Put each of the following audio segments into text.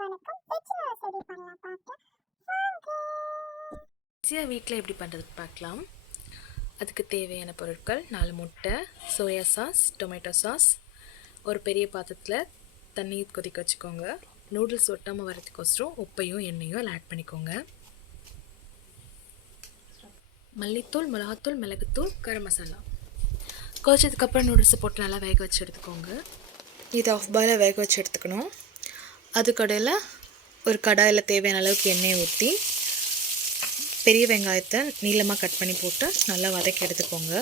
வணக்கம். Veg noodles எப்படி பண்ணலாம் பார்க்கலாம் வாங்க. ஈஸியாக வீட்டில் எப்படி பண்ணுறது பார்க்கலாம். அதுக்கு தேவையான பொருட்கள் 4 முட்டை, சோயா சாஸ், டொமேட்டோ சாஸ், ஒரு பெரிய பாத்திரத்தில் தண்ணி கொதிக்க வச்சுக்கோங்க. நூடுல்ஸ் ஒட்டாமல் வரதுக்கோசரம் உப்பையும் எண்ணெயும் அதில் ஆட் பண்ணிக்கோங்க. மல்லித்தூள், மிளகாத்தூள், மிளகுத்தூள், கரம் மசாலா. கொதிச்சதுக்கப்புறம் நூடுல்ஸை போட்டு நல்லா வேக வச்சு எடுத்துக்கோங்க. இது ஆஃப் பாயில் வேக வச்சு எடுத்துக்கணும். அதுக்கடையில் ஒரு கடாயில் தேவையான அளவுக்கு எண்ணெயை ஊற்றி பெரிய வெங்காயத்தை நீளமாக கட் பண்ணி போட்டு நல்லா வதக்கி எடுத்துக்கோங்க.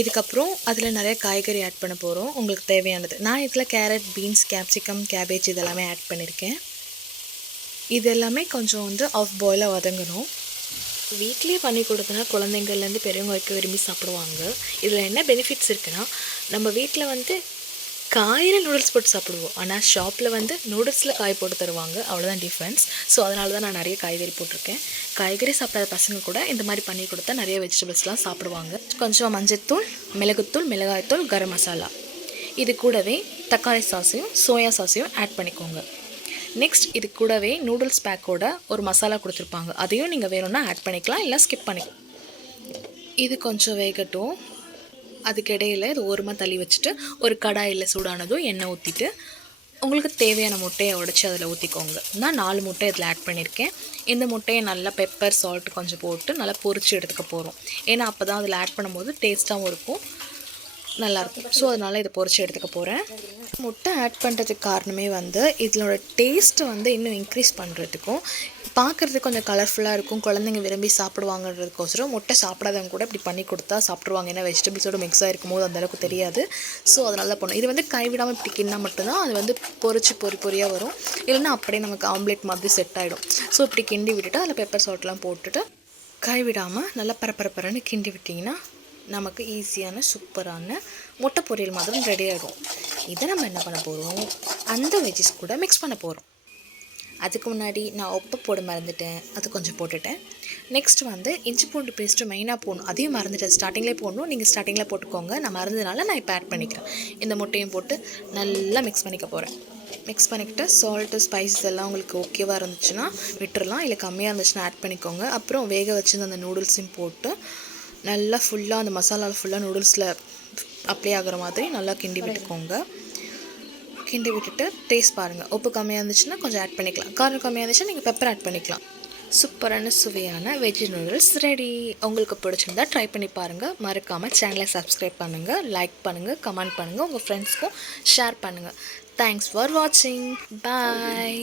இதுக்கப்புறம் அதில் நிறைய காய்கறி ஆட் பண்ண போகிறோம், உங்களுக்கு தேவையானது. நான் இதில் கேரட், பீன்ஸ், கேப்சிகம், கேபேஜ் இதெல்லாமே ஆட் பண்ணியிருக்கேன். இது எல்லாமே கொஞ்சம் ஆஃப் பாயிலாக வதங்கணும். வீட்லேயே பண்ணி கொடுத்தனா குழந்தைங்கள்லேருந்து பெரியவங்க வரைக்கும் விரும்பி சாப்பிடுவாங்க. இதில் என்ன பெனிஃபிட்ஸ் இருக்குன்னா, நம்ம வீட்டில் காயில் நூடுல்ஸ் போட்டு சாப்பிடுவோம், ஆனால் ஷாப்பில் நூடுல்ஸில் காய் போட்டு தருவாங்க. அவ்வளோதான் டிஃப்ரென்ஸ். ஸோ அதனால தான் நான் நிறைய காய்கறி போட்டிருக்கேன். காய்கறி சாப்பிடாத பசங்க கூட இந்த மாதிரி பண்ணி கொடுத்தா நிறைய வெஜிடபிள்ஸ்லாம் சாப்பிடுவாங்க. கொஞ்சம் மஞ்சள்தூள், மிளகுத்தூள், மிளகாய்த்தூள், கரம் மசாலா. இது கூடவே தக்காளி சாஸையும் சோயா சாஸையும் ஆட் பண்ணிக்கோங்க. நெக்ஸ்ட் இது கூடவே நூடுல்ஸ் பேக்கோட ஒரு மசாலா கொடுத்துருப்பாங்க, அதையும் நீங்கள் வேணும்னா ஆட் பண்ணிக்கலாம், இல்லை ஸ்கிப் பண்ணிக்கலாம். இது கொஞ்சம் வேகட்டும். அதுக்கு இடையில் இது ஓரமாக தள்ளி வச்சுட்டு ஒரு கடாயில் சூடானதும் எண்ணெய் ஊற்றிட்டு உங்களுக்கு தேவையான முட்டையை உடச்சி அதில் ஊற்றிக்கோங்க. நான் 4 முட்டை இதில் ஆட் பண்ணியிருக்கேன். இந்த முட்டையை நல்லா பெப்பர், சால்ட் கொஞ்சம் போட்டு நல்லா பொரிச்சு எடுத்துக்க போகிறோம். ஏன்னா அப்போ தான் அதில் ஆட் பண்ணும்போது டேஸ்ட்டாகவும் இருக்கும், நல்லாயிருக்கும். ஸோ அதனால் இதை பொரிச்சு எடுத்துக்க போகிறேன். முட்டை ஆட் பண்ணுறதுக்கு காரணமே இதனோட டேஸ்ட்டு இன்னும் இன்க்ரீஸ் பண்ணுறதுக்கும், பார்க்குறதுக்கு கொஞ்சம் கலர்ஃபுல்லாக இருக்கும், குழந்தைங்க விரும்பி சாப்பிடுவாங்கன்றதுக்கோசரம் முட்டை சாப்பிடாதவங்க கூட இப்படி பண்ணி கொடுத்தா சாப்பிடுவாங்க. ஏன்னா வெஜிடபிள்ஸோடு மிக்ஸ் ஆகிருக்கும் போது அந்தளவுக்கு தெரியாது. ஸோ அதனால தான் பண்ணும். இது கைவிடாமல் இப்படி கிண்ணா மட்டும்தான் அது பொரிச்சு பொரியாக வரும். இல்லைன்னா அப்படியே நமக்கு ஆம்லேட் மாதிரி செட் ஆகிடும். ஸோ இப்படி கிண்டி விட்டுட்டு அதில் பெப்பர் சால்ட்லாம் போட்டுட்டு கைவிடாமல் நல்லா பரப்பரன்னு கிண்டி விட்டிங்கன்னா நமக்கு ஈஸியான சூப்பரான முட்டை பொரியல் மாதிரி ரெடி ஆகிடும். இதை நம்ம என்ன பண்ண போகிறோம், அந்த வெஜ்ஜஸ் கூட மிக்ஸ் பண்ண போகிறோம். அதுக்கு முன்னாடி நான் உப்பு போட மறந்துட்டேன், அது கொஞ்சம் போட்டுட்டேன். நெக்ஸ்ட் இஞ்சி பூண்டு பேஸ்ட்டு மெயினாக போடணும், அதையும் மறந்துட்டேன். ஸ்டார்டிங்லேயே போடணும், நீங்கள் ஸ்டார்டிங்கில் போட்டுக்கோங்க. நான் மறந்ததுனால நான் இப்போ ஆட் பண்ணிக்கிறேன். இந்த முட்டையும் போட்டு நல்லா மிக்ஸ் பண்ணிக்க போகிறேன். மிக்ஸ் பண்ணிக்கிட்டு சால்ட்டு, ஸ்பைசஸ் எல்லாம் உங்களுக்கு ஓகேவாக இருந்துச்சுன்னா விட்டுறலாம், இல்லை கம்மியாக இருந்துச்சுன்னா ஆட் பண்ணிக்கோங்க. அப்புறம் வேக வச்சுருந்த அந்த நூடுல்ஸையும் போட்டு நல்லா ஃபுல்லாக அந்த மசாலாவில் ஃபுல்லாக நூடுல்ஸில் அப்ளை ஆகிற மாதிரி நல்லா கிண்டி விட்டுக்கோங்க. கிண்டி விட்டுட்டு டேஸ்ட் பாருங்கள். உப்பு கம்மியாக இருந்துச்சுன்னா கொஞ்சம் ஆட் பண்ணிக்கலாம், காரம் கம்மியாக இருந்துச்சுன்னா நீங்கள் பெப்பர் ஆட் பண்ணிக்கலாம். சூப்பரான சுவையான வெஜ் நூடுல்ஸ் ரெடி. உங்களுக்கு பிடிச்சிருந்தா ட்ரை பண்ணி பாருங்கள். மறக்காமல் சேனலை சப்ஸ்கிரைப் பண்ணுங்கள், லைக் பண்ணுங்கள், கமெண்ட் பண்ணுங்கள், உங்கள் ஃப்ரெண்ட்ஸ்க்கும் ஷேர் பண்ணுங்கள். தேங்க்ஸ் ஃபார் வாட்சிங். பாய்.